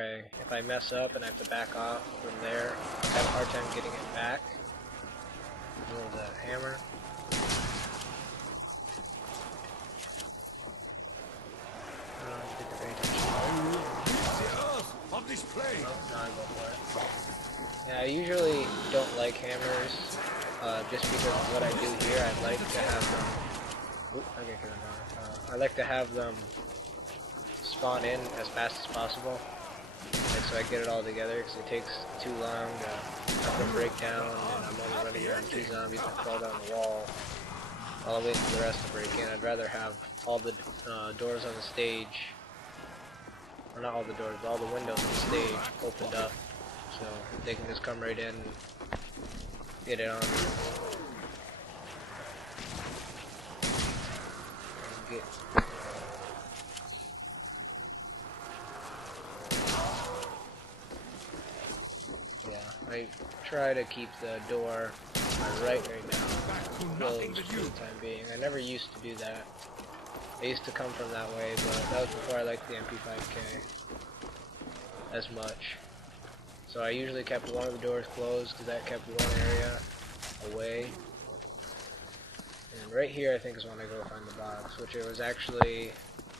Okay, if I mess up and I have to back off from there, I have a hard time getting it back. Roll the hammer. Yeah, I usually don't like hammers, just because of what I do here. I like to have them. I like to have them spawn in as fast as possible, like, so I get it all together. Because it takes too long to break down, and I'm only running around 2 zombies and fall down the wall. I'll wait for the rest to break in. I'd rather have all the doors on the stage, or not all the doors, but all the windows on the stage opened up, so they can just come right in and get it on. Yeah, I try to keep the door to my right now closed for the time being. I never used to do that. I used to come from that way, but that was before I liked the MP5K as much. So I usually kept one of the doors closed because that kept one area away. And right here I think is when I go find the box, which it was actually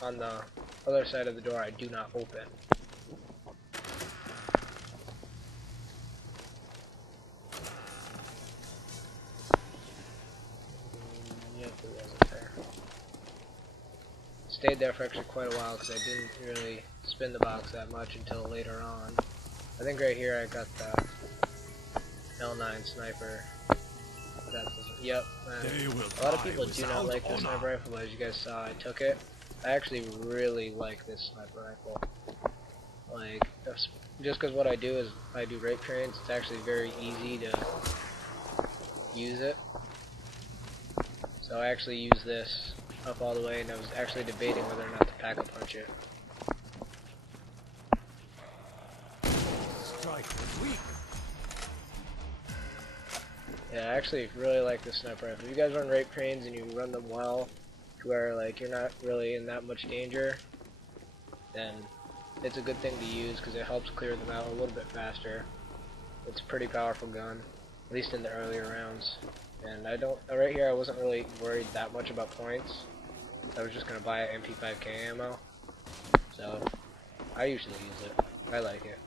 on the other side of the door I do not open. Yep, it wasn't there. Stayed there for actually quite a while because I didn't really spin the box that much until later on. I think right here I got the L9 sniper. Yep, a lot of people do not like this sniper rifle, but as you guys saw, I took it. I actually really like this sniper rifle. Like, just because what I do is I do rape trains, it's actually very easy to use it. So I actually use this up all the way, and I was actually debating whether or not to pack-a-punch it. Yeah, I actually really like this sniper rifle. If you guys run rape trains and you run them well, to where like you're not really in that much danger, then it's a good thing to use because it helps clear them out a little bit faster. It's a pretty powerful gun, at least in the earlier rounds. And right here I wasn't really worried that much about points. I was just gonna buy an MP5K ammo, so I usually use it. I like it.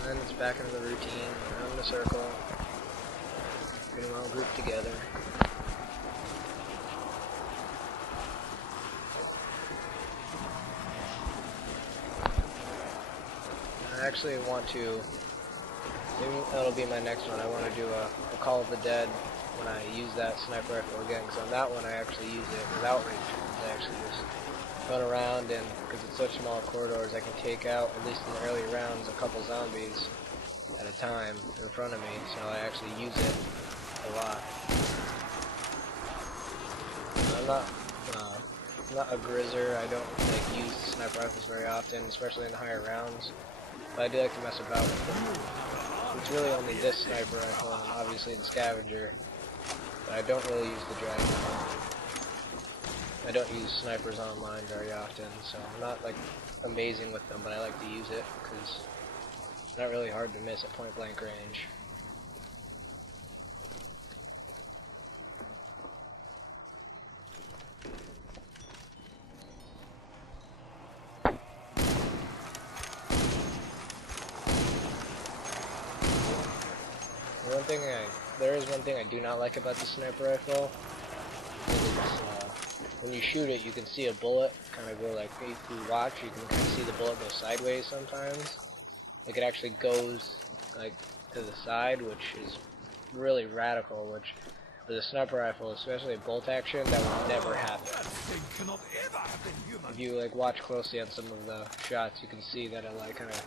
And then it's back into the routine, around the circle, getting all grouped together. I actually want to, maybe that'll be my next one, I want to do a Call of the Dead when I use that sniper rifle again, because on that one I actually use it without range. I actually just run around, and because it's such small corridors, I can take out, at least in the early rounds, a couple zombies at a time in front of me, so I actually use it a lot. I'm not a grizzer. I don't like use sniper rifles very often, especially in the higher rounds, but I do like to mess about with them. It's really only this sniper rifle and obviously the scavenger, but I don't really use the dragon. I don't use snipers online very often, so I'm not like amazing with them, but I like to use it because it's not really hard to miss at point blank range. There is one thing I do not like about the sniper rifle. When you shoot it, you can see a bullet kind of go like, if you watch, you can kind of see the bullet go sideways sometimes. Like it actually goes like to the side, which is really radical. Which with a sniper rifle, especially a bolt action, that will never happen. If you like watch closely on some of the shots, you can see that it like kind of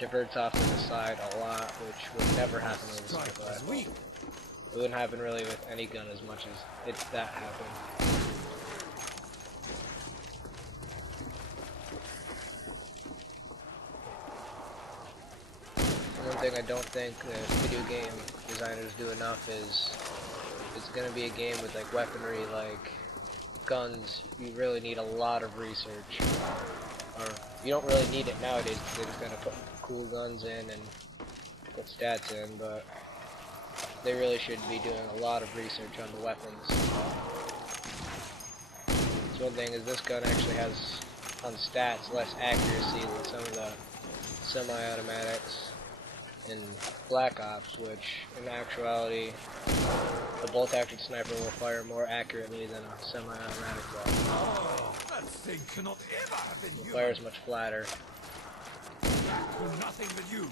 diverts off to the side a lot, which would never happen with a sniper rifle. It wouldn't happen really with any gun as much as that happened. thing I don't think video game designers do enough is it's going to be a game with like weaponry like guns. You really need a lot of research, or you don't really need it nowadays because they're just going to put cool guns in and put stats in, but they really should be doing a lot of research on the weapons. So one thing is this gun actually has on stats less accuracy than some of the semi-automatics in Black Ops, which in actuality the bolt-action sniper will fire more accurately than a semi-automatic one. Oh, that thing cannot ever have been It fires much flatter. Nothing but you.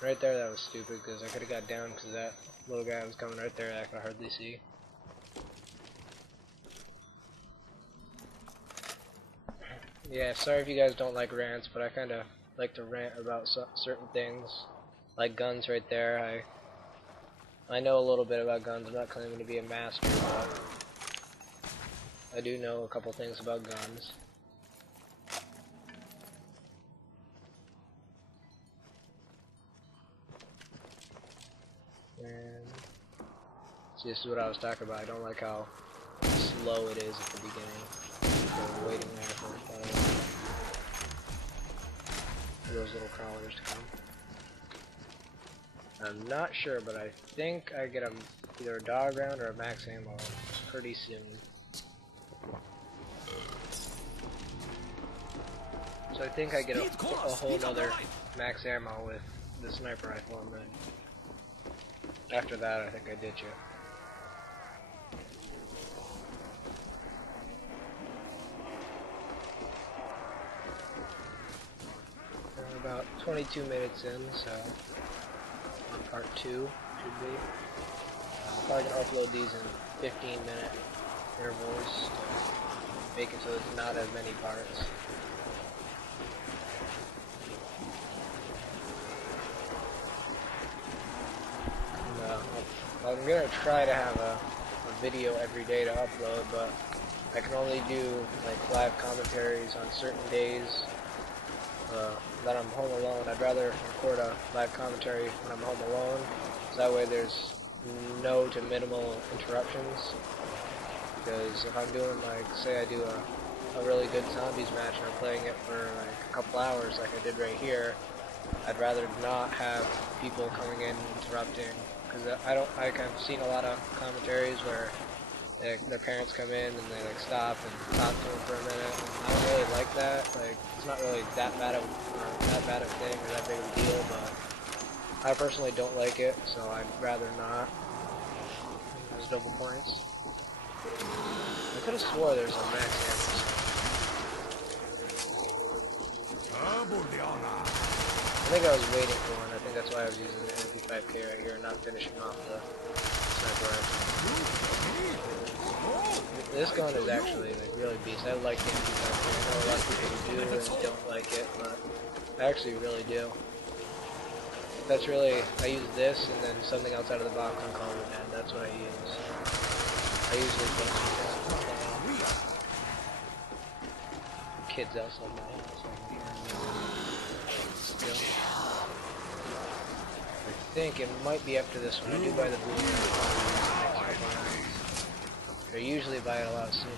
Right there, that was stupid because I could have got down because that little guy was coming right there that I could hardly see. Yeah, sorry if you guys don't like rants, but I kind of like to rant about certain things, like guns right there. I know a little bit about guns. I'm not claiming to be a master, but I do know a couple things about guns. And see, this is what I was talking about. I don't like how slow it is at the beginning. So waiting there for those little crawlers to come. I'm not sure, but I think I get either a dog round or a max ammo pretty soon. So I think I get a whole nother max ammo with the sniper rifle, and then after that I think I ditch it. We're about 22 minutes in, so on part 2 should be. I'm probably going to upload these in 15-minute intervals to make it so it's not as many parts. I'm going to try to have a video every day to upload, but I can only do like live commentaries on certain days that I'm home alone. I'd rather record a live commentary when I'm home alone, so that way there's no to minimal interruptions. Because if I'm doing, like, say I do a really good zombies match and I'm playing it for like a couple hours like I did right here, I'd rather not have people coming in and interrupting. Because I've seen a lot of commentaries where their parents come in and they like stop and talk to them for a minute. And I don't really like that. Like, it's not really that bad of a thing or that big of a deal, but I personally don't like it, so I'd rather not. There's double points. I could have swore there's a max ammo. I think I was waiting for one. I think that's why I was using the MP5K right here and not finishing off the sniper rifle. This gun is actually like really beast. I like the MP5K. I know a lot of people do and don't like it, but I actually really do. That's really, I use this and then something else out of the box on Call of the Dead. That's what I use. I usually don't use that. Kids outside my house. Still. I think it might be after this one. I do buy the blue one. I usually buy it a lot sooner.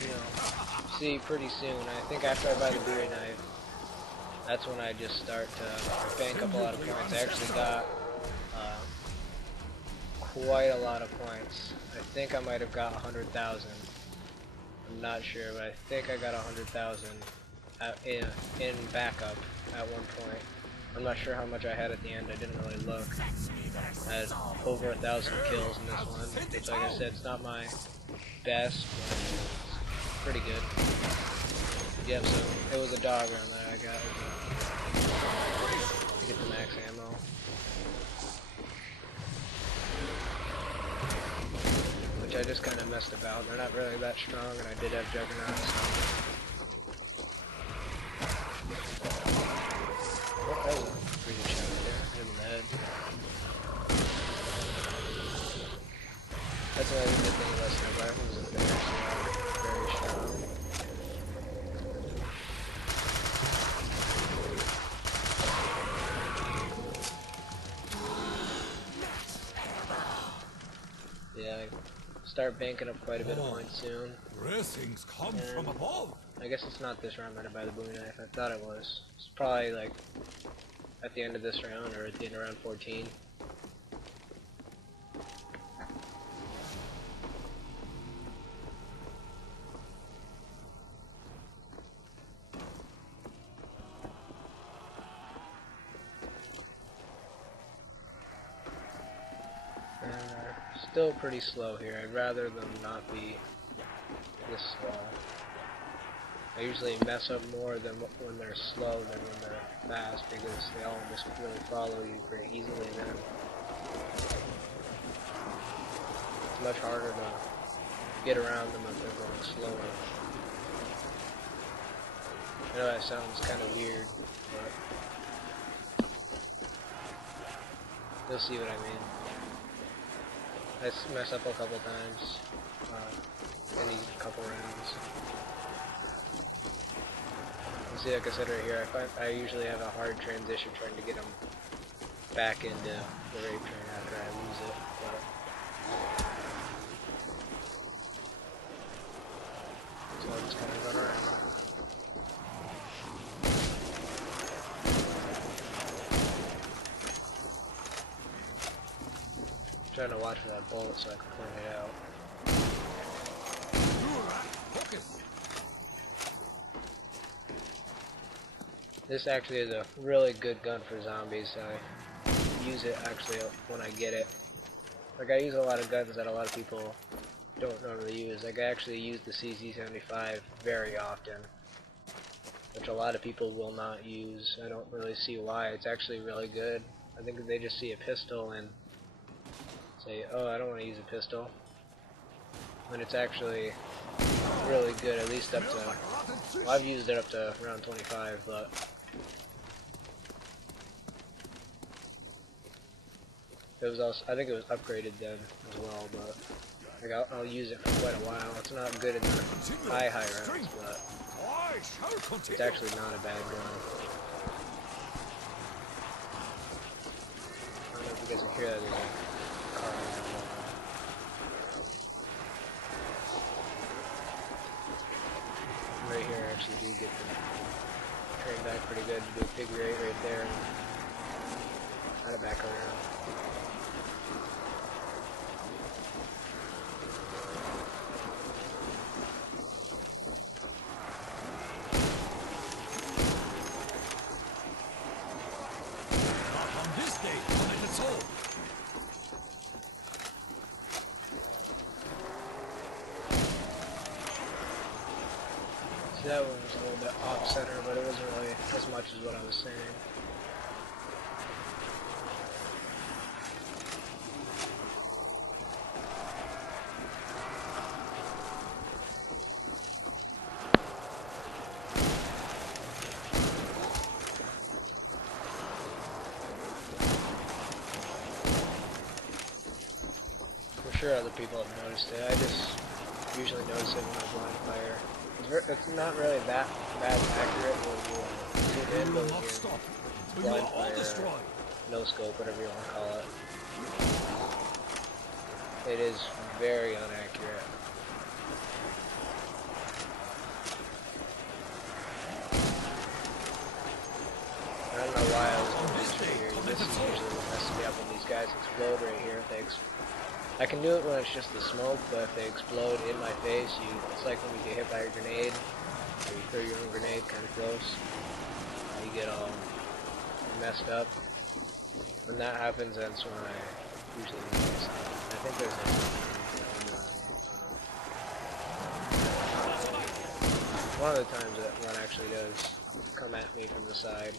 You know, see, pretty soon. I think after I buy the Bowie knife, that's when I just start to bank up a lot of points. I actually got quite a lot of points. I think I might have got 100,000. I'm not sure, but I think I got 100,000 in backup at one point. I'm not sure how much I had at the end. I didn't really look. I had over 1,000 kills in this one, which, like I said, it's not my best, but it's pretty good. Yep, so it was a dog round that I got to get the max ammo. Which I just kind of messed about. They're not really that strong, and I did have Juggernaut, so. Oh, that was a pretty good shot right there. Hit him in the head. That's another good thing about sniper rifles is they're actually very strong. start banking up quite a bit of points soon. Blessings come from above. I guess it's not this round that I buy the bowie knife. I thought it was. It's probably like at the end of this round or at the end of round 14. Still pretty slow here. I'd rather them not be this slow. I usually mess up more than when they're slow than when they're fast because they all just really follow you pretty easily then. It's much harder to get around them if they're going slower. I know that sounds kind of weird, but you'll see what I mean. I mess up a couple times in these couple rounds. You see, like I said right here, I usually have a hard transition trying to get them back into the rape train after I lose it. So I'll just kind of run around. Trying to watch for that bullet so I can point it out. This actually is a really good gun for zombies. I use it actually when I get it. Like I use a lot of guns that a lot of people don't normally use. Like I actually use the CZ75 very often, which a lot of people will not use. I don't really see why. It's actually really good. I think they just see a pistol and say, oh, I don't want to use a pistol. When it's actually really good, at least up to, well, I've used it up to around 25, but it was also, I think it was upgraded then as well, but like I'll use it for quite a while. It's not good in the high rounds, but it's actually not a bad gun. I don't know if you guys can hear that. There's a car in there. Right here, I actually do get the train back pretty good. Do a figure 8 right there, and kind of back around. That one was a little bit off center, but it wasn't really as much as what I was saying. For sure other people have noticed it. I just usually notice it when I blind fire. It's not really that accurate when you zoom in, but when you're blind fire, no scope, whatever you want to call it. It is very inaccurate. I don't know why I was doing this right here. This is usually what messes me up when these guys explode right here. I can do it when it's just the smoke, but if they explode in my face, it's like when you get hit by a grenade, or you throw your own grenade kind of close, you get all messed up. When that happens, that's when I usually notice. I think there's one of the times that one actually does come at me from the side.